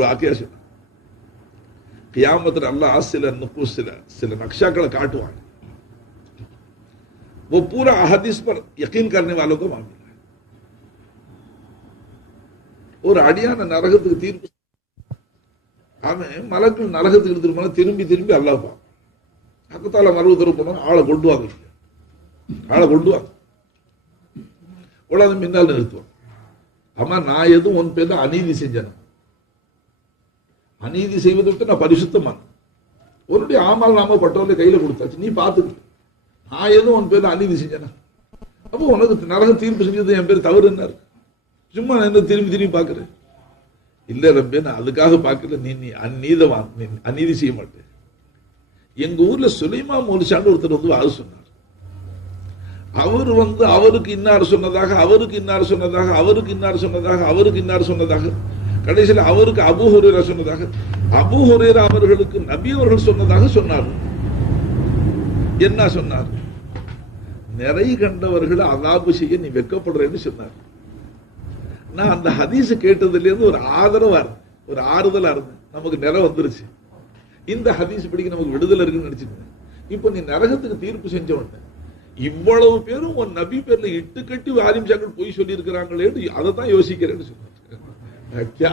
ஒரு வித்தியாசம் கியாமத்தில் அல்லா சில நுக்கு சில சில நக்ஷாக்களை காட்டுவாங்க. वो पूरा अहदीस पर यकीन करने वालों का मामला ஒரு அடியான நரகத்துக்கு தீர்ப்பு. அவன் மலக்கு நரகத்துக்கு எடுத்துருமான திரும்பி திரும்பி அல்லா பார்ப்பான். அக்கத்தால மரபு திருப்பமான ஆளை கொண்டுவாங்க ஆளை கொண்டுவாங்க உலகம் முன்னால் நிறுத்துவான். ஆமா நான் எதுவும் உன் பேர் அநீதி செஞ்சேன்? அநீதி செய்வதை விட்டு நான் பரிசுத்தமான உன்னுடைய ஆமால் நாம பட்டவர்களை கையில கொடுத்தாச்சு. நீ பார்த்துக்க. நான் எதுவும் உன் பேர் அநீதி செஞ்சேனா? அப்போ உனக்கு நரகம் தீர்ப்பு செஞ்சது என் பேர் தவறு என்ன? இருக்கு சும்மா நான் என்ன திரும்பி திரும்பி பார்க்குறேன்? இல்லை ரப்பே நான் அதுக்காக பார்க்கல. நீ நீ அந்நீதவான் நீ அநீதி செய்ய மாட்டேன். எங்க ஊர்ல சுலைமா மோலிசான்னு ஒருத்தர் வந்து வாழ சொன்னார். அவர் வந்து அவருக்கு இன்னார் சொன்னதாக அவருக்கு இன்னார் சொன்னதாக அவருக்கு இன்னார் சொன்னதாக அவருக்கு இன்னார் சொன்னதாக கடைசியில் அவருக்கு அபு ஹுரேரா சொன்னதாக அபு ஹுரேரா அவர்களுக்கு நபி அவர்கள் சொன்னதாக சொன்னார். என்ன சொன்னார்? நிறை கண்டவர்கள் அதாபு செய்ய நீ வெக்கப்படுறேன்னு சொன்னார். நான் அந்த ஹதீஸ் கேட்டதுல இருந்து ஒரு ஆதரவா இருந்தேன் ஒரு ஆறுதலா இருந்தேன் நமக்கு நிறை வந்துருச்சு. இந்த ஹதீஸ் படிக்க நமக்கு விடுதலை இருக்குன்னு நினைச்சிருந்தேன் இப்போ நீ நரகத்துக்கு தீர்ப்பு செஞ்ச உடனே இவ்வளவு பேரும் உன் நபி பேர்ல இட்டு கட்டி ஆலிம் சாக்கள் பொய் சொல்லியிருக்கிறாங்களேன்னு அதை தான் யோசிக்கிறேன்னு சொன்னார். क्या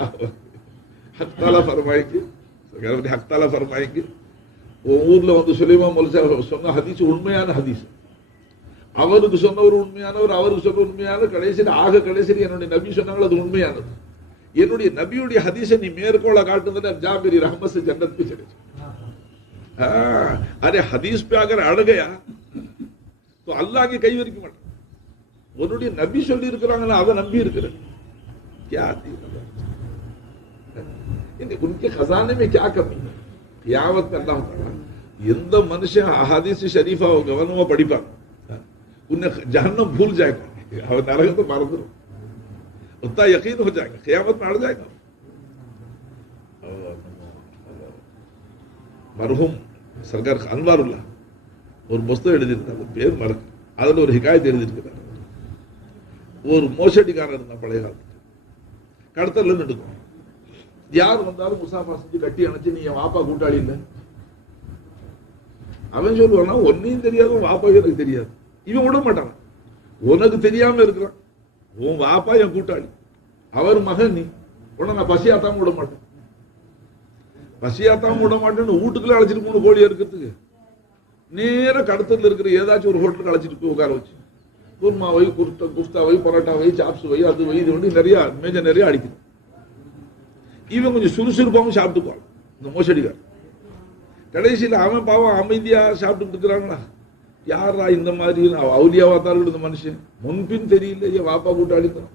हक ताला फरमाएंगे हक ताला फरमाएंगे உன் ஊர்ல வந்து சுலைமா மொலிசா சொன்ன ஹதீஸ் உண்மையான ஹதீஸ் அவருக்கு சொன்னவர் உண்மையானவர் அவருக்கு சொன்ன உண்மையான கடைசியில் ஆக கடைசியில் என்னுடைய நபி சொன்னாங்களோ அது உண்மையானது என்னுடைய நபியுடைய ஹதீஸை நீ மேற்கோள காட்டுனதுல ஜாபிரி रहमत से जन्नत पे चले जाओ हाँ, अरे हदीस पे अगर अड़ गया तो अल्लाह के கை வரிக்க மாட்டான் உன்னுடைய நபி சொல்லி இருக்கிறாங்களா அதை நம்பி کیا آتی ہے یعنی ان کے خزانے میں کیا کمی ہے؟ قیامت میں اللہ تعالیٰ ہند منش احادیث شریفہ ہوگا ورنہ وہ بڑی بات انہیں جہنم بھول جائے گا۔ اوتارا گا تو مار دو۔ اتنا یقین ہو جائے گا۔ قیامت مار جائے گا۔ مرحوم ಸರ್ಕಾರ ಅನ್ವಾರುಲ್ಲ ಅವ್ರು ಮಸ್ತು ಹಿಡಿದಿರ್ತಾರೆ ಬೇರೆ ಮರ ಅದನ್ನು கடத்தல நடுக்கும் யார் வந்தாலும் முசாஃபா செஞ்சு கட்டி அணைச்சு நீ என் வாப்பா கூட்டாளி இல்லை. அவன் சொல்லுவானா ஒன்னையும் தெரியாது உன் வாப்பா எனக்கு தெரியாது. இவன் விட மாட்டான். உனக்கு தெரியாம இருக்கிறான். உன் வாப்பா என் கூட்டாளி. அவர் மகன் நீ. உன நான் பசியாத்தாம விட மாட்டேன். பசியாத்தாம விட மாட்டேன்னு வீட்டுக்குள்ள அழைச்சிட்டு போன கோழி இருக்கிறதுக்கு நேர கடத்தல இருக்கிற ஏதாச்சும் ஒரு ஹோட்டலுக்கு அழைச்சிட்டு போய் உட்கார வச்சு. குர்மா வை குர்த்தா குஸ்தா வை பரோட்டா வை சாப்ஸ் வை அது வை இது வந்து நிறைய மேஜ நிறைய அடிக்குது இவன் கொஞ்சம் சுறுசுறுப்பாகவும் சாப்பிட்டுக்குவான் இந்த மோசடிக்கார் கடைசியில் அவன் பாவம் அமைதியா சாப்பிட்டுட்டு இருக்கிறாங்களா யாரா இந்த மாதிரி அவுலியாவா தான் இருக்குது இந்த மனுஷன் முன்பின் தெரியல ஏன் வாப்பா கூட்டாளி தான்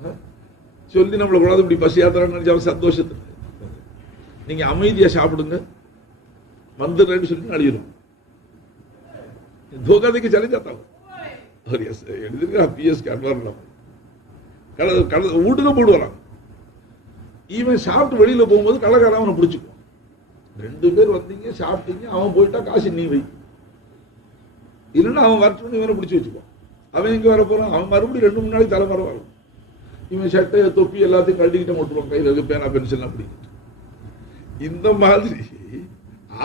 ஆ? சொல்லி நம்மளை கூடாது இப்படி பசி யாத்திரான்னு நினைச்சு அவன் சந்தோஷத்துக்கு நீங்க அமைதியா சாப்பிடுங்க வந்துடுறேன்னு சொல்லி அழியிடும் धोखा देके चले जाता हूँ அவர் எஸ் எழுதியிருக்கிறார் பிஎஸ்கே அன்வார்லாம் கலது கலது வீட்டுக்கு போடுவாராம். இவன் சாப்பிட்டு வெளியில் போகும்போது கள்ளக்காரன் அவனை பிடிச்சிக்குவான். ரெண்டு பேர் வந்தீங்க சாப்பிட்டீங்க அவன் போயிட்டா காசு நீ வை. இல்லைன்னா அவன் வரட்டும்னு இவனை பிடிச்சி வச்சுக்குவான். அவன் இங்கே வர அவன் மறுபடியும் ரெண்டு மூணு நாளைக்கு தலைமறை வரும் இவன் சட்டை தொப்பி எல்லாத்தையும் கட்டிக்கிட்ட மட்டுவான் கையில் இருக்கு பேனா பென்சில் அப்படின்ட்டு இந்த மாதிரி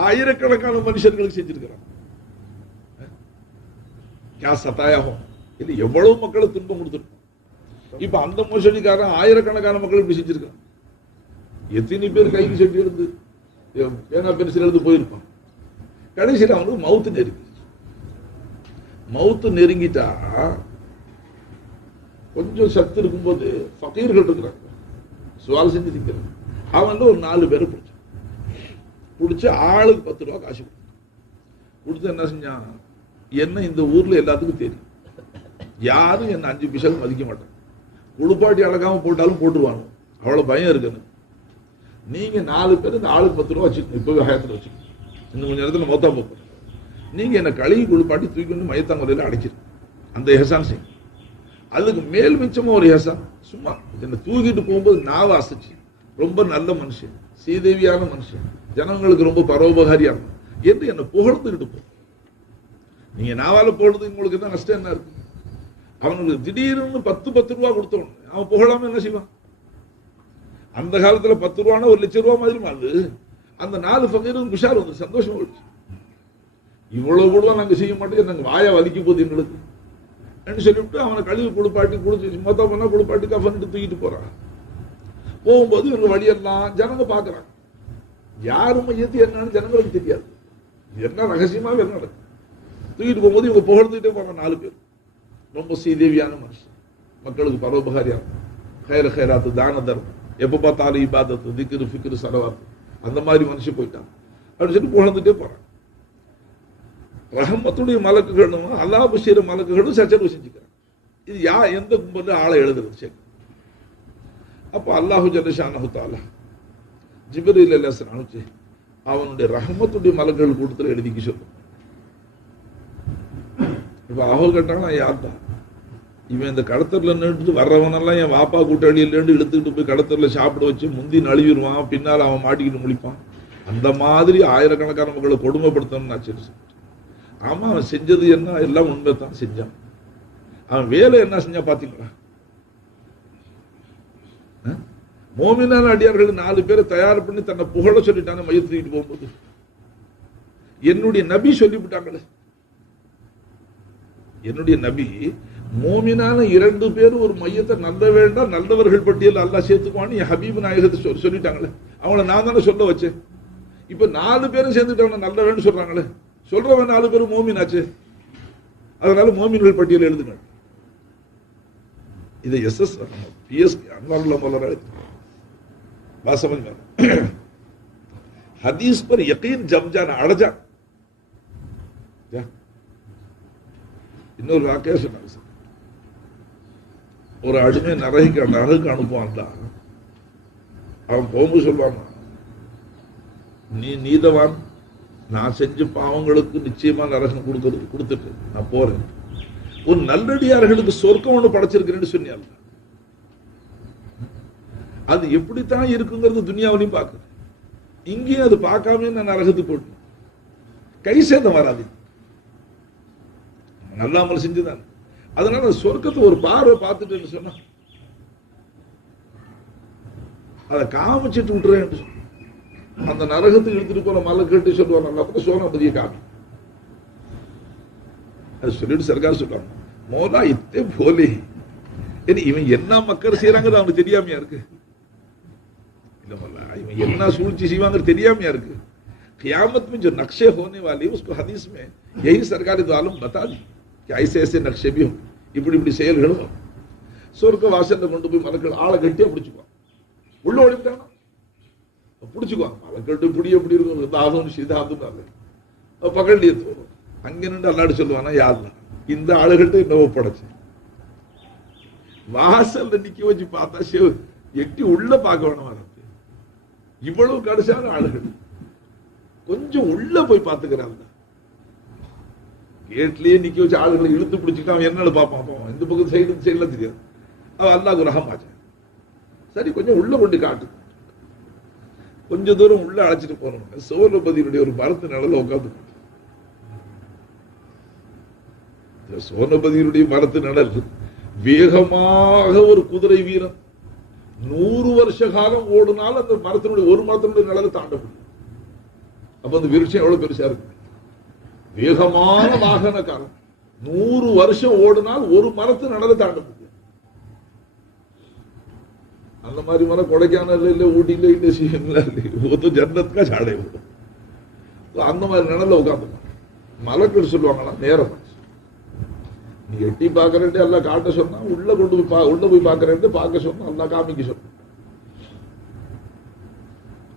ஆயிரக்கணக்கான மனுஷர்களுக்கு செஞ்சிருக்கிறான். கேஸ் சதாயகம் இது எவ்வளவு மக்களுக்கு துன்பம் கொடுத்துருக்கோம் இப்போ அந்த மோசடிக்காரன் ஆயிரக்கணக்கான மக்கள் இப்படி செஞ்சிருக்கான் எத்தனை பேர் கைக்கு செட்டி இருந்து பேனா பென்சில் இருந்து போயிருப்பான் கடைசியில் அவனுக்கு மவுத்து நெருங்கி மவுத்து நெருங்கிட்டா கொஞ்சம் சத்து இருக்கும்போது ஃபக்கீர்கள் இருக்கிறாங்க சுவால் செஞ்சு நிற்கிறாங்க அவன் ஒரு நாலு பேரை பிடிச்சான் பிடிச்சி ஆளுக்கு பத்து ரூபா காசு கொடுத்தான் கொடுத்து என்ன செஞ்சான் என்ன இந்த ஊர்ல எல்லாத்துக்கும் தெரியும். யாரும் என்ன அஞ்சு பிசல் மதிக்க மாட்டாங்க. குளிப்பாட்டி அழகாம போட்டாலும் போட்டுருவாங்க. அவ்வளோ பயம் இருக்குன்னு. நீங்கள் நாலு பேர் இந்த ஆளுக்கு பத்து ரூபா வச்சுக்கணும் இப்போ ஹயத்துல வச்சுக்கணும் இன்னும் கொஞ்சம் நேரத்தில் மொத்தம் போப்போம் நீங்கள் என்ன கழுவி குளிப்பாட்டி தூக்கி வந்து மயத்தாங்குறையில அடைச்சிடும் அந்த எஹசான் செய்யும் அதுக்கு மேல் மிச்சமாக ஒரு எஹசான். சும்மா என்னை தூக்கிட்டு போகும்போது நாவை அசைச்சு. ரொம்ப நல்ல மனுஷன். சீதேவியான மனுஷன். ஜனங்களுக்கு ரொம்ப பரோபகாரியான. என்று என்னை புகழ்ந்துக்கிட்டு போ நீங்க நாவால போடுறது உங்களுக்கு என்ன நஷ்டம் என்ன இருக்கு? அவனுக்கு திடீர்னு பத்து பத்து ரூபா கொடுத்தவன். அவன் புகழாம என்ன செய்வான்? அந்த காலத்துல பத்து ரூபானா ஒரு லட்சம் ரூபா மாதிரி மாறுது. அந்த நாலு ஃபக்கீரும் குஷார் வந்து சந்தோஷம் போயிடுச்சு. இவ்வளவு கூட நாங்க செய்ய மாட்டோம். நாங்க வாயை வலிக்க போகுது எங்களுக்கு? சொல்லிவிட்டு அவனை கழுவி குளிப்பாட்டி குளிச்சு மொத்தம் பண்ணா குளிப்பாட்டி கஃபன்ட்டு தூக்கிட்டு போறான். போகும்போது இவங்க வழியெல்லாம் ஜனங்க பாக்குறான் யாரும் மையத்து என்னன்னு ஜனங்களுக்கு தெரியாது. என்ன ரகசியமாவே என்ன நடக்கும் தூக்கிட்டு போகும்போது இவங்க புகழ்ந்துட்டே போறாங்க நாலு பேர். ரொம்ப சீதேவியான மனுஷன். மக்களுக்கு பரோபகாரியான ஹைர ஹைராத்து தான தர்மம். எப்போ பார்த்தாலும் இபாதத்து திக்கிரு ஃபிக்ரு சலவாத்து. அந்த மாதிரி மனுஷன் போயிட்டாங்க அப்படின்னு சொல்லி புகழ்ந்துட்டே போறான். ரஹமத்துடைய மலக்குகளும் அல்லாஹ் செய்யற மலக்குகளும் சச்சரவு செஞ்சுக்கிறாங்க. இது யா எந்த கும்பல ஆளை எழுதுறது சரி அப்போ அல்லாஹு ஜல்லஷானஹு தாலா ஜிப்ரீல் அலைஹிஸ்ஸலாம் அனுப்பிச்சு அவனுடைய ரஹமத்துடைய மலக்குகள் கூட்டத்தில் எழுதிக்க சொல்லும் இப்ப அவங்க கேட்டாங்கன்னா யார் தான் இவன் இந்த கடத்தரில் நின்றுட்டு வர்றவனெல்லாம் என் வாப்பா கூட்டாளியிலேருந்து இழுத்துக்கிட்டு போய் கடத்தரில் சாப்பிட வச்சு முந்தி நழுவிடுவான். பின்னால் அவன் மாட்டிக்கிட்டு முழிப்பான். அந்த மாதிரி ஆயிரக்கணக்கான மக்களை கொடுமைப்படுத்தணும்னு நான் சரி ஆமா அவன் செஞ்சது என்ன? எல்லாம் உண்மை தான் செஞ்சான். அவன் வேலை என்ன செஞ்சா பார்த்தீங்களா மோமினான அடியார்கள் நாலு பேரை தயார் பண்ணி தன்னை புகழ சொல்லிட்டாங்க மையத்துக்கிட்டு போகும்போது. என்னுடைய நபி சொல்லிவிட்டாங்களே. என்னுடைய நபி மோமினான இரண்டு பேர் ஒரு மையத்தை நல்ல வேண்டாம் நல்லவர்கள் பட்டியல் அல்லா சேர்த்துக்குவான்னு ஹபீப் நாயகத்தை சொல்லி சொல்லிட்டாங்களே. அவங்கள நான் தானே சொல்ல வச்சேன். இப்போ நாலு பேரும் சேர்ந்துட்டவன நல்லவன்னு சொல்கிறாங்களே சொல்கிறவன் நாலு பேரும் மோமினாச்சு. அதனால மோமின்கள் பட்டியல் எழுதுங்க இதை எஸ் பிஎஸ் அன்வாருல்லா மலரா பாசமன் ஹதீஸ் பர் யக்கீன் ஜம்ஜான் அடஜான். இன்னொரு வாக்கையா ஒரு அடிமை நரகிக்க நரகுக்கு அனுப்புவான்டா அவன் போகும்போது சொல்லுவான். நீ நீதவான். நான் செஞ்ச பாவங்களுக்கு நிச்சயமா நரகம் கொடுக்கறது கொடுத்துட்டு நான் போறேன். ஒரு நல்லடியார்களுக்கு சொர்க்கம் ஒண்ணு படைச்சிருக்கிறேன்னு சொன்னியால். அது எப்படித்தான் இருக்குங்கிறது துனியாவிலையும் பார்க்குறேன் இங்கேயும் அது பார்க்காம நான் நரகத்துக்கு போட்டேன் கை சேதம் வராது நல்லாமல் செஞ்சுதான் அதனால அந்த சொர்க்கத்தை ஒரு பார்வை பார்த்துட்டு சொன்னா அதை காமிச்சிட்டு விட்டுறேன் அந்த நரகத்துக்கு எடுத்துட்டு போன மலை கேட்டு சொல்லுவாங்க நல்லா அப்ப சோனபதியை காமி அது சொல்லிட்டு சர்க்கார் சொல்லுவாங்க மோலா இத்தே போலே ஏன்னா இவன் என்ன மக்கள் செய்யறாங்கிறது அவனுக்கு தெரியாமையா இருக்கு இல்ல மல்லா இவன் என்ன சூழ்ச்சி செய்வாங்கிறது தெரியாமையா இருக்கு क़यामत में जो नक्शे होने वाले उसको हदीस में यही सरकारी द्वालम बता दी ஐசே ஐசே நக்ஷபியும் இப்படி இப்படி செயல்களும் சொர்க்க வாசல்ல கொண்டு போய் மலக்கள் ஆளை கட்டியே பிடிச்சிக்குவான். உள்ள ஓடிவிட்டானா பிடிச்சிக்குவான். மலக்கட்டு பிடி எப்படி இருக்கும். தாகம் சிதாதும் அது. தோணும். அங்க நின்று அல்லாடி சொல்லுவானா யாருன்னா இந்த ஆளுகிட்ட என்னவோ படைச்சேன் வாசல்ல நிக்க வச்சு பார்த்தா சிவ எட்டி உள்ள பார்க்க வேணும் இருக்கு? இவ்வளவு கடைசியான ஆளுகள். கொஞ்சம் உள்ள போய் பார்த்துக்கிறாங்க. கேட்லயே நிக்க வச்சு ஆளுகளை இழுத்து பிடிச்சிட்டு அவன் என்னன்னு பார்ப்பான். பாவம். இந்த பக்கம் சைடு சைடுலாம் தெரியாது. அவன் அல்லாஹ் ரஹமாச்சன் சரி கொஞ்சம் உள்ள கொண்டு காட்டு. கொஞ்ச தூரம் உள்ள அழைச்சிட்டு போனோம் சோனபதியினுடைய ஒரு மரத்து நிழல உட்காந்து சோனபதியினுடைய மரத்து நிழல் வேகமாக ஒரு குதிரை வீரன் நூறு வருஷ காலம் ஓடுனாலும் அந்த மரத்தினுடைய ஒரு மரத்தினுடைய நிழலை தாண்ட முடியும். அப்ப அந்த விருட்சம் எவ்வளவு பெருசா இருக்கு? வேகமான வாகனக்காரன் நூறு வருஷம் ஓடினால் ஒரு மரத்து நிழலை தாண்டது அந்த மாதிரி மரம் கொடைக்கானல் இல்ல ஊட்டியில இல்ல சிஎம்ல இல்ல ஜன்னத்துக்கா சாடை அந்த மாதிரி நிழல்ல உட்காந்து மலக்கர் சொல்லுவாங்களா நேரம் நீ எட்டி பாக்குறேன்ட்டு எல்லாம் காட்ட சொன்னா உள்ள கொண்டு போய் பா உள்ள போய் பாக்குறேன்ட்டு பார்க்க சொன்னா எல்லாம் காமிக்க சொன்ன.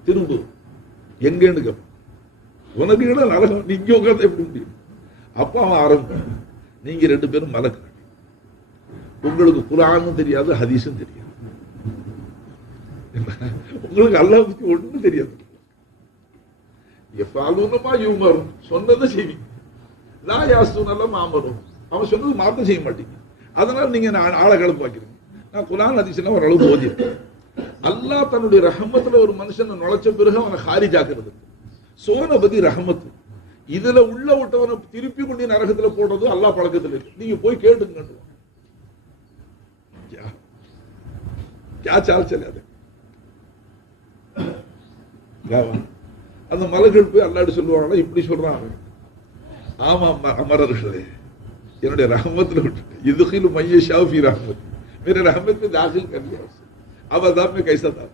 திரும்பு. எங்கேன்னு கேட்போம் உனக்கு இடம் நரகம்? நீ இங்க எப்படி முடியும்? அப்பா அவன் ஆரம்பிப்பான். நீங்க ரெண்டு பேரும் மலக்கு உங்களுக்கு குரானும் தெரியாது ஹதீஸும் தெரியாது. உங்களுக்கு அல்லாஹ் பத்தி ஒன்றும் தெரியாது. எப்பாலுமா யூமரும் சொன்னதை செய்வீங்க. லா யாஸ்து நல்ல மாமரும் அவன் சொன்னது மாத்தம் செய்ய மாட்டீங்க. அதனால நீங்க நான் ஆளை கலப்பு வைக்கிறீங்க நான் குரான் ஹதீஸ்லாம் ஓரளவுக்கு ஓதியிருக்கேன். அல்லாஹ் தன்னுடைய ரஹமத்துல ஒரு மனுஷனை நுழைச்ச பிறகு அவனை ஹாரிஜாக்குறது. சோனபதி ரஹமத்து. இதுல உள்ள விட்டவனை திருப்பி கொண்டு நரகத்துல போடுறது அல்லா பழக்கத்துல இருக்கு. நீங்க போய் கேட்டுங்க அந்த மலர்கள் போய் அல்லாடி சொல்லுவாங்களா? இப்படி சொல்றாங்க. ஆமா அமரர்களே. என்னுடைய ரஹமத்துல விட்டு இதுகில் மைய ஷாஃபி ரஹமத். மேரே ரஹமத் தாக்கில் கல்யாசம் அவ தான் கைசா தான்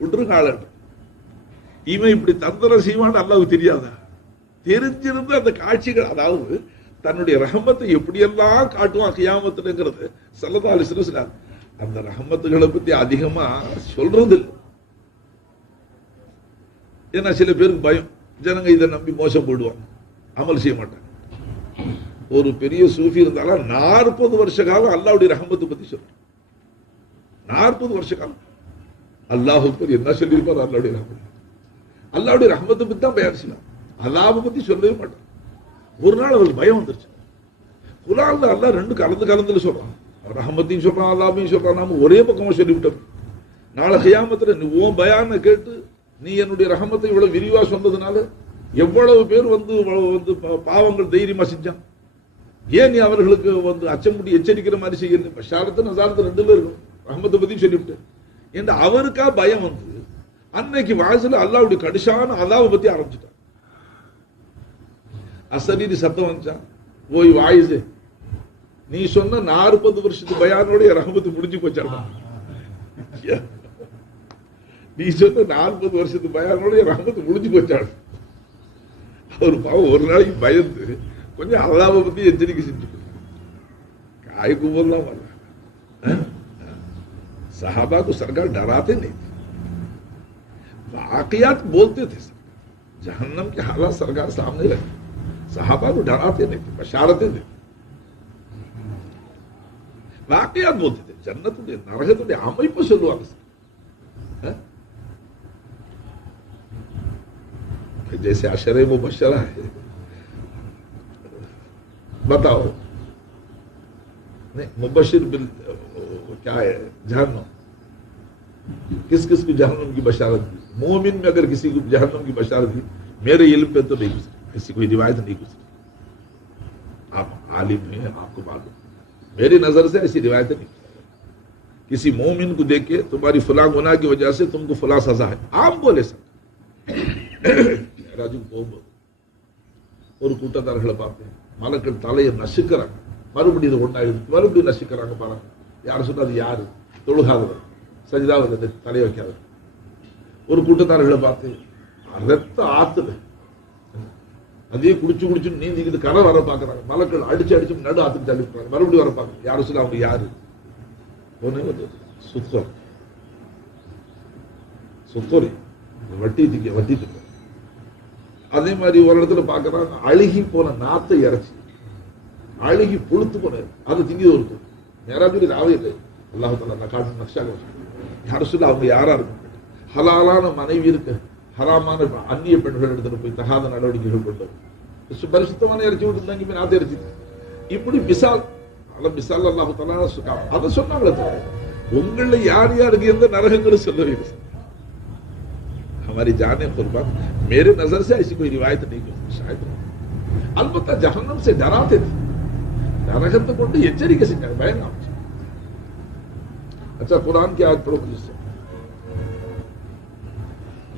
விட்டுருங்க ஆளாட்டு இவன் இப்படி தந்திரம் செய்வான்னு அல்லாவுக்கு தெரியாதா? தெரிஞ்சிருந்து அந்த காட்சிகள் அதாவது தன்னுடைய ரஹமத்தை எப்படியெல்லாம் காட்டுவான் கியாமத்துலங்கிறது சல்லதா அலிஸ்லம் அந்த ரஹமத்துகளை பத்தி அதிகமா சொல்றது இல்லை ஏன்னா சில பேருக்கு பயம். ஜனங்க இதை நம்பி மோசம் போடுவாங்க அமல் செய்ய மாட்டாங்க. ஒரு பெரிய சூஃபி இருந்தாலும் நாற்பது வருஷ காலம் அல்லாவுடைய ரஹமத்தை பத்தி சொல்றேன் நாற்பது வருஷ காலம். அல்லாஹ் என்ன சொல்லியிருப்பார்? அல்லாவுடைய ரஹமத் அல்லாவுடைய ரஹமத்தை பத்தி தான் பயன் செய்யலாம். அல்லாஹ் பத்தி சொல்லவே மாட்டான். ஒரு நாள் அவருக்கு பயம் வந்துருச்சு. குரான்ல அல்லாஹ் ரெண்டு கலந்து கலந்துல சொல்றான். ரஹமத்தையும் சொல்றான் அல்லாஹையும் சொல்றான். நாம ஒரே பக்கமா சொல்லிவிட்டோம். நாளை கியாமத்துல நீ உன் பயான கேட்டு நீ என்னுடைய ரஹமத்தை இவ்வளவு விரிவா சொன்னதுனால எவ்வளவு பேர் வந்து வந்து பா- பாவங்கள் தைரியமா செஞ்சான். ஏன் நீ அவர்களுக்கு வந்து அச்சமுட்டி எச்சரிக்கிற மாதிரி செய்யல பஷாரத்து நசாரத்து ரெண்டுல இருக்கும். ரஹமத்தை பற்றியும் சொல்லிவிட்டு. என்று அவருக்கா பயம் வந்து? அன்னைக்கு வாசல அல்லாவுடைய கடிசான அல்லாவை பத்தி ஆரம்பிச்சுட்டான் அசரீரி சத்தம் வந்துச்சான் ஓய் வாயுது நீ சொன்ன நாற்பது வருஷத்து பயானோட ரஹமத்து முடிஞ்சு போச்சாடா நீ சொன்ன நாற்பது வருஷத்து பயானோட ரஹமத்து முடிஞ்சு போச்சாடு அவர் பாவம் ஒரு நாளைக்கு பயந்து கொஞ்சம் அல்லாவை பத்தி எச்சரிக்கை செஞ்சு காய்க்கு போதெல்லாம் வரல साहबा को सरकार डराते नहीं थे واقعات بولتے تھے سب۔ جہنم کے حالات سرکار سامنے رہے صحابہ کو ڈراتے نہیں تھے، بشارتیں دیتے۔ واقعات بولتے تھے، جنت انہیں تو انہیں عام ہی پسند ہوا ہاں؟ کہ جیسے عشر مبشرہ ہے۔ بتاؤ۔ نہیں، مبشر بل کیا ہے؟ جہنم۔ کس کس کو جہنم کی بشارت مومن میں اگر کسی کو جہنم کی بشارت دی میرے علم پہ تو نہیں گزری، کسی کوئی روایت نہیں گزری۔ آپ عالم ہیں، آپ کو معلوم۔ میری نظر سے ایسی روایت نہیں۔ کسی مومن کو دیکھ کے تمہاری فلاں گناہ کی وجہ سے تم کو فلاں سزا ہے۔ عام بولے سب۔ راجو کو ஒரு கூட்டத்தார்களை பார்ப்பேன் மலக்கள் தலையை நசுக்கிறாங்க மறுபடியும் இது ஒன்றாயிடுது மறுபடியும் நசுக்கிறாங்க பாருங்க யார் சொன்னால் அது யார் தொழுகாதவர் சரிதான் தலையை வைக்காதவர் ஒரு கூட்டத்தார்களை பார்த்து ரத்த ஆத்துல. அதையே குடிச்சு குடிச்சு நீந்திக்கிட்டு கரை வர பாக்குறாங்க மலக்கள் அடிச்சு அடிச்சு நடு ஆத்துக்கு தள்ளிப்பாங்க மறுபடியும் வர பாக்குறாங்க யாரும் சொல்ல அவங்க யாரு? ஒன்று வந்து சுத்தம். சுத்தோரி வட்டி திங்க வட்டி திங்க. அதே மாதிரி ஒரு இடத்துல பாக்குறாங்க அழுகி போன நாத்தை இறச்சி. அழுகி புழுத்து போன அதை திங்கி ஒரு நேராஜுடைய ராவே இல்லை அல்லாஹால நான் காட்டு நஷ்டாக யாரும் சொல்ல அவங்க யாரா இருக்கும்? ஹலாலான மனைவி இருக்கு ஹராமான அந்நிய பெண்கள் எடுத்துட்டு போய் தகாத நடவடிக்கைகள் கொண்டு சு- பரிசுத்தமான இறைச்சி விட்டு இருந்தாங்க இப்ப நாத்தை இறைச்சி இப்படி மிசால் அல்ல மிசால் அல்லாஹு தலா அதை சொன்னாங்களே தவிர உங்கள யார் யாருக்கு எந்த நரகங்களும் சொல்லவே இல்லை हमारी जाने कुर्बान मेरे नजर से ऐसी कोई रिवायत नहीं गुजरी शायद अलबत्ता जहन्नम से डराते थे नरकत को एचरिके से भय ना अच्छा कुरान की आयत पढ़ो मुझे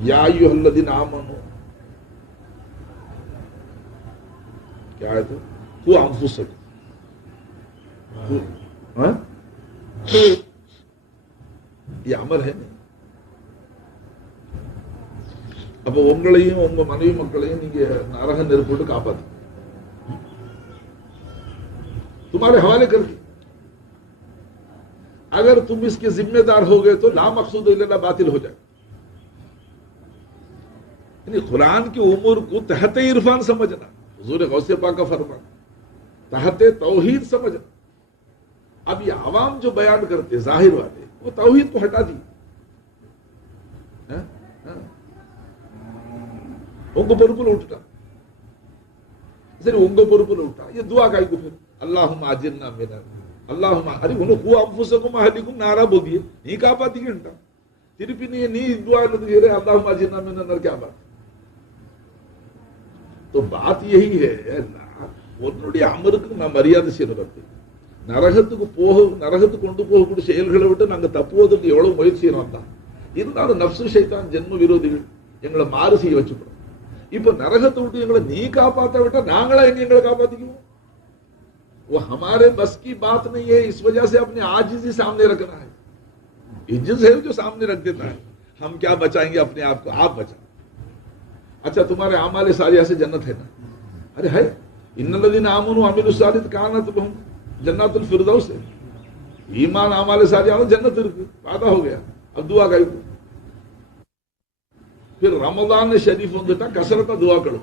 یا یو الذین آمنو. کیا ہے؟ تو تو سکو یہ عمل ہے نہیں. அப்போ உங்களையும் உங்க மனைவி மக்களையும் நீங்க நரக நெருப்போட்டு காப்பாத்து تمہارے حوالے کر دی. اگر تم اس کے ذمہ دار ہو گئے تو لا مقصود باطل ہو جائے. یعنی قرآن کی عمر کو تحت عرفان سمجھنا۔ حضور غوث پاک کا فرمان۔ تحت توحید سمجھنا۔ اب یہ عوام جو بیان کرتے ظاہر والے وہ توحید کو ہٹا دی ہاں؟ ہاں؟ انگو پرپل اٹھتا صرف انگو پرپل اٹھتا یہ دعا کا ایک پھر اللہ آجرنا میرا اللہ ارے انہوں کو انفسکم اہلکم نارا بول دیے۔ نہیں کہا پاتی گھنٹہ திருப்பி நீ நீ آجرنا میرا அல்லாஹ் کیا بات ہے؟ तो बात यही है உன்னுடைய அமருக்கு நான் மரியாதை செய்யறது நரகத்துக்கு போக நரகத்துக்கு கொண்டு போகக்கூடிய செயல்களை விட்டு நாங்க தப்புவதற்கு எவ்வளவு முயற்சி செய்யறோம் தான் இருந்தாலும் நப்சு சைத்தான் ஜென்ம விரோதிகள் எங்களை மாறு செய்ய வச்சுக்கிறோம் இப்ப நரகத்தை விட்டு எங்களை நீ காப்பாத்த விட்டா நாங்களா இனி எங்களை காப்பாத்திக்குவோம் वो हमारे बस की बात नहीं है इस वजह से अपनी आजिजी सामने रखना है इज्जत है जो सामने रख देता है हम क्या बचाएंगे अपने आप को आप बचा اچھا تمہارے اعمال سالیہ سے جنت ہے نا؟ ارے، ہے۔ ان لدین امن امین السالد کہاں نہ تم جنت الفردوس ہے۔ ایمان، اعمال سالیہ یعنی جنت ارک پیدا ہو گیا۔ اب دعا گئی پھر رمضان شریف وندٹا کثرت دعا کرو۔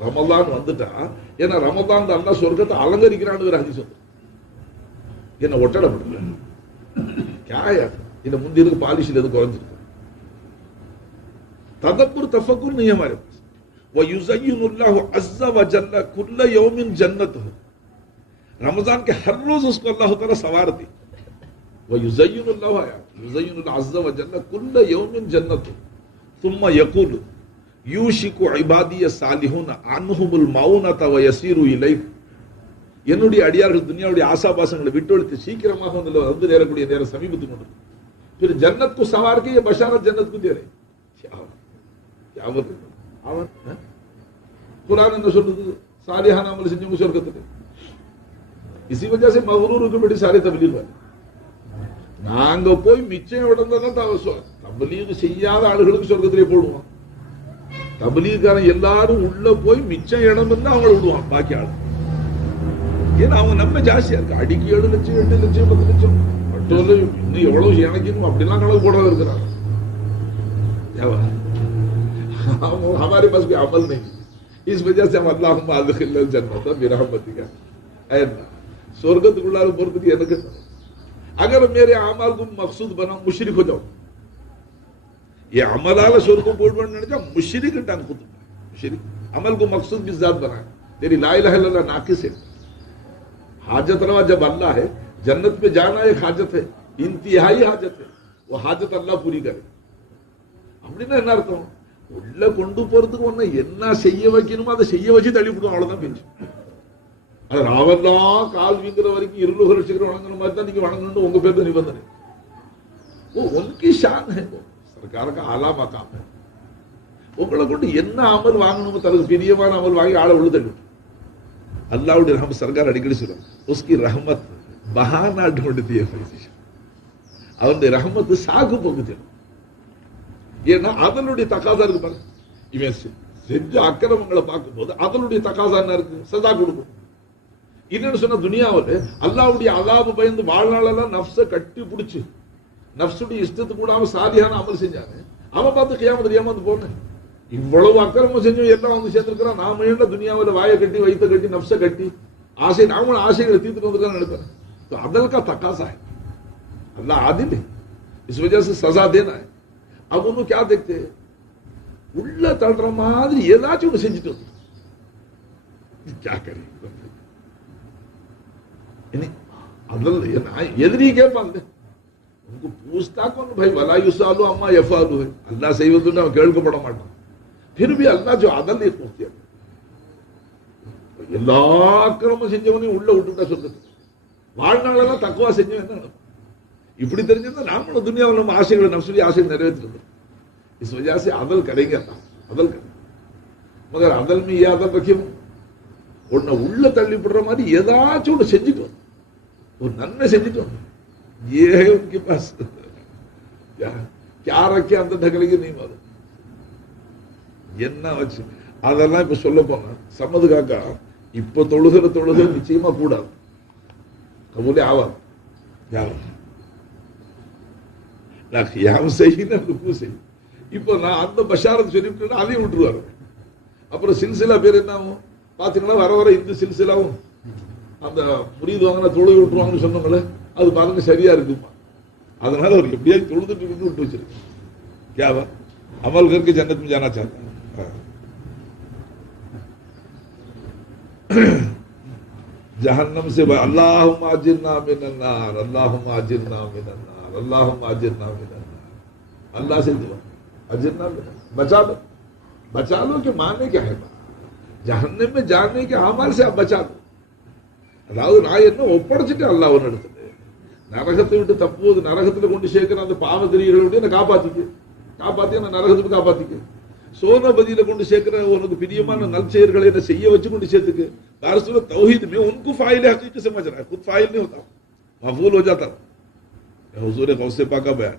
رمضان وندٹا ینا یعنی رمضان دلنا سورگت آلنگر اکران دور حدیث ہوتا ینا یعنی وٹڑا پڑھنے کیا ہے؟ یا ینا مندیر کو پالیش لیدو کورن جرکتا جی۔ تدبر تفکر نہیں ہمارے پاس۔ وَيُزَيِّنُ اللَّهُ عَزَّ وَجَلَّ كُلَّ يَوْمٍ جَنَّتُهُ۔ رمضان کے ہر روز اس کو اللہ تعالیٰ سوار دی وَيُزَيِّنُ اللَّهُ اللہ آیا یوزین اللہ عز و جل کل یوم جنت ہو ثم یقول یوشک عبادی صالحون என்னுடைய அடியார்கள்، துனியாவுடைய ஆசாபாசங்களை விட்டொழித்து சீக்கிரமாக வந்து வந்து நேரக்கூடிய நேரம் சமீபத்துக்கு கொண்டு پھر جنت کو سوار کے یہ بشارت جنت அவன் அவன் குரான் என்ன சொல்றது சாலிஹான அமல் செஞ்சவங்க சொர்க்கத்துக்கு. இசி வஜாசி மகரூருக்கு படி சாரி தமிழ் நாங்க போய் மிச்சம் விடந்தான் தபலீக் செய்யாத ஆளுகளுக்கு சொர்க்கத்திலே போடுவோம். தபலீக்காரன் எல்லாரும் உள்ள போய் மிச்சம் இடம் இருந்தா அவங்கள விடுவான் பாக்கி ஆள். ஏன்னா அவங்க நம்ம ஜாஸ்தியா இருக்கு. அடிக்கு ஏழு லட்சம் எட்டு லட்சம் பத்து லட்சம். பட்டோல இன்னும் எவ்வளவு இணைக்கணும் அப்படிலாம் கணக்கு போட இருக்கிறாங்க. ہمارے پاس بھی عمل نہیں اس وجہ سے ہم اللہ مدخل جنت برحمتی کا اے اللہ سورگت گلال برگ دیا نہ اگر میرے اعمال کو مقصود بنا مشرک ہو جاؤ۔ یہ عمل اعلیٰ سورگ بورڈ بننے جاؤ، مشرک انٹان خود۔ مشرک، عمل کو مقصود بھی ذات بنائے۔ تیری لا الہ الا اللہ ناقص ہے۔ حاجت روا جب اللہ ہے، جنت پہ جانا ایک حاجت ہے، انتہائی حاجت ہے۔ وہ حاجت اللہ پوری کرے۔ ہم نے نہ ہوں۔ உள்ள கொண்டு போறதுக்கு ஒண்ணு என்ன செய்ய வைக்கணுமோ அதை செய்ய வச்சு தள்ளி விடுவோம் அவ்வளவுதான் பேச்சு அது ராவெல்லாம் கால் வீங்குற வரைக்கும் இருளுக லட்சக்கிற வணங்குற மாதிரி தான் நீங்க வணங்கணும்னு உங்க பேர் நிபந்தனை. ஓ உனக்கு ஷான். சர்க்காரக்கு ஆலாமாக்காம உங்களை கொண்டு என்ன அமல் வாங்கணுமோ தனக்கு பிரியமான அமல் வாங்கி ஆளை உள்ள தள்ளி அல்லாவுடைய ரஹமத் சர்க்கார் அடிக்கடி சொல்லுவாங்க உஸ்கி ரஹமத் மகாநாட்டு கொண்டு தீய அவருடைய ரஹமத்து சாக்கு போக்குது ஏன்னா அதனுடைய தக்காதா இருக்கு பாருங்க இவன் செஞ்ச அக்கிரமங்களை பார்க்கும்போது அதனுடைய தக்காதா என்ன இருக்கு சதா கொடுக்கும் இன்னொன்னு சொன்ன துனியாவில் அல்லாவுடைய அலாபு பயந்து வாழ்நாளெல்லாம் நப்ச கட்டி பிடிச்சு நப்சுடைய இஷ்டத்துக்கு கூடாம சாதியான அமல் செஞ்சாங்க அவன் பார்த்து கையாம தெரியாம வந்து போனேன் இவ்வளவு அக்கிரமம் செஞ்சு எல்லாம் வந்து சேர்ந்திருக்கிறான் நாம என்ன துனியாவில் வாயை கட்டி வைத்த கட்டி நப்ச கட்டி ஆசை நாமளும் ஆசைகளை தீர்த்துட்டு வந்துருக்கான்னு நினைப்பேன் तो अदल का तकाजा है अल्लाह आदिल है इस वजह से सजा देना है अब उन्होंने क्या देखते हैं உள்ள தள்ளுற மாதிரி ஏதாச்சும் ஒன்று செஞ்சுட்டு வந்து क्या करें इन्हें अदल நான் எதிரி கேட்பாங்க உனக்கு பூஸ்தா கொண்டு भाई वला युसालु अम्मा यफालु है अल्लाह செய்வதுன்னு அவன் கேட்கப்பட மாட்டான் फिर भी अल्लाह जो अदल है पूछते எல்லா அக்கிரமும் செஞ்சவனையும் உள்ள விட்டுட்டா சொல்றது வாழ்நாளெல்லாம் தக்குவா செஞ்சவன் என்ன நடக்கும்? இப்படி தெரிஞ்சிருந்தா நாமளும் துனியாவில் நம்ம ஆசைகளை நம்சுலி ஆசையை நிறைவேற்றிருந்தோம் इस वजह से अदल करेंगे अल्लाह अदल करें मगर अदल में ये अदल रखियो உன்னை உள்ள தள்ளிப்படுற மாதிரி ஏதாச்சும் ஒன்று செஞ்சுட்டு வந்து ஒரு நன்மை செஞ்சுட்டு வந்து ये है उनके पास क्या क्या रखे அந்த ढकलेगे नहीं मालूम என்ன வச்சு அதெல்லாம் இப்ப சொல்ல போனா சம்மது காக்கா இப்ப தொழுகிற தொழுகை நிச்சயமா கூடாது கபூலே ஆவாது யாரும் நான் யாவும் செய்யணும் எனக்கு செய்யணும் இப்போ நான் அந்த பஷாரத்தை சொல்லிவிட்டு அதையும் விட்டுருவாரு. அப்புறம் சில்சிலா பேர் என்ன ஆகும் பார்த்தீங்கன்னா வர வர இந்து சில்சிலாவும் அந்த புரியுது வாங்கினா தொழுது விட்டுருவாங்கன்னு சொன்னோங்களே அது பாருங்க சரியா இருக்குமா? அதனால அவர் எப்படியாவது தொழுதுட்டு இருக்கு விட்டு வச்சிருக்கேன் கேவா அமல் கருக்கு ஜன்னத்தும் ஜானாச்சார் جہنم سے بھائی اللہ ماجرنا من النار اللہ ماجرنا من النار اللہ ماجرنا من النار۔ اللہ سے دعا۔ اجرنا بچا لو۔ بچا لو کہ ماننے کیا ہے جہنم میں جانے کے ಹಮಾರೆ سے آپ بچا لو۔ ಅದಾವು ನಾಯನ್ನು ಒಪ್ಪಡಿಸಿಟ್ಟೆ ಅಲ್ಲ ಅವನು ನಡುತ್ತದೆ ನರಕத்தை விட்டு தப்புவது நரகத்தில் கொண்டு சேர்க்கிற அந்த பாவ திரிகளை விட்டு என்னை காப்பாற்றிக்க காப்பாற்றி என்னை நரகத்துக்கு காப்பாற்றிக்க சோதனை பதியில கொண்டு சேர்க்கிற உனக்கு பிரியமான நல்செயல்களை என்ன செய்ய வச்சு கொண்டு சேர்த்துக்கு. அரசு توحید میں ان کو فائل حقیقی سمجھ رہا ہے خود فائل نہیں ہوتا مفعول ہو جاتا حضور غوث پاک کا بیان